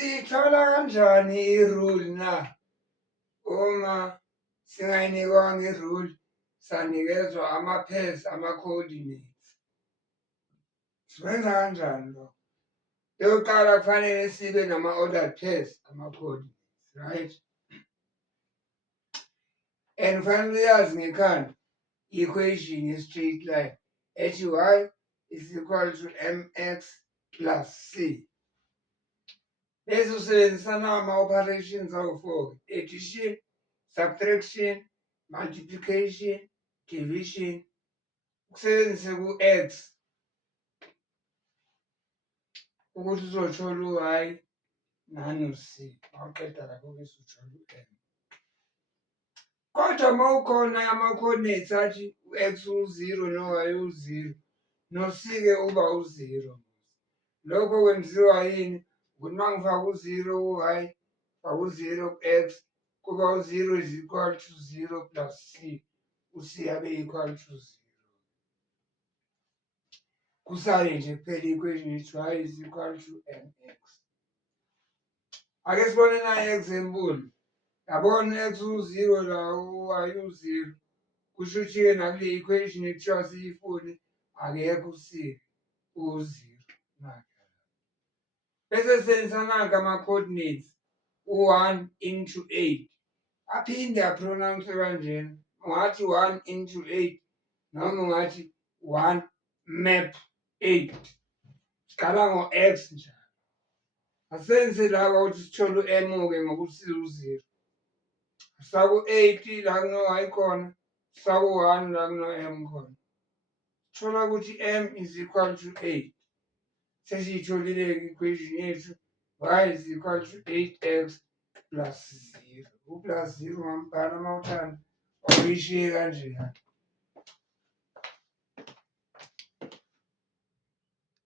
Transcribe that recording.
Siyithola kanjani i-rule na? Uma singayinikwanga i-rule sanikezwa ama-pairs, ama-coordinates. Siwenza kanjani lokho? Eyokuqala kufanele sibe nama-ordered pairs, ama-coordinates, right? And kufanele uyazi ngekhanda i-equation ye-straight line ethi y is equal to mx plus c. Bese usebenzisa ama-operations awu-4, addition, subtraction, multiplication, division, ukusebenzise ku-x ukuthi uzothola u-y nano-c. Mawuqeda lapho bese uthola u-m. Kodwa mawukhona ama-coordinates athi u-x u-0 no-y u-0 no-c-ke uba u-0. Lokho kwenziwa yini? Ukuthi uma ngifaka u-0 ku-y, ngifaka u-0 ku-x, kuba u-0 is equal to 0 plus c, u-c abe equal to 0. Kusale nje kuphela i-equation ethi y is equal to mx. Ake sibone nayo i-example. Yabona u-x u-0 la u-y u-0. Kusho ukuthi-ke nakule equation ekuthiwa siyifune akekho u-c, u-0. Bese senzisa nanka ama-coordinates u-1 into 8. Aphinde apronounce kanjena. Ungathi 1 into 8 noma ungathi 1 map 8. Siqala ngo-x njalo. Asenze lapha ukuthi sithole u-m-ke ngokuthi u-0. Sifake u-8 la kuno-y khona, sifake u-1 la kuno-m khona. Thola ukuthi m is equal to 8. Sesiyitholile-ke i-equation yethu y is equal to 8x plus 0. U-plus 0 ungambhala uma uthanda, awuyishiye kanjeyana.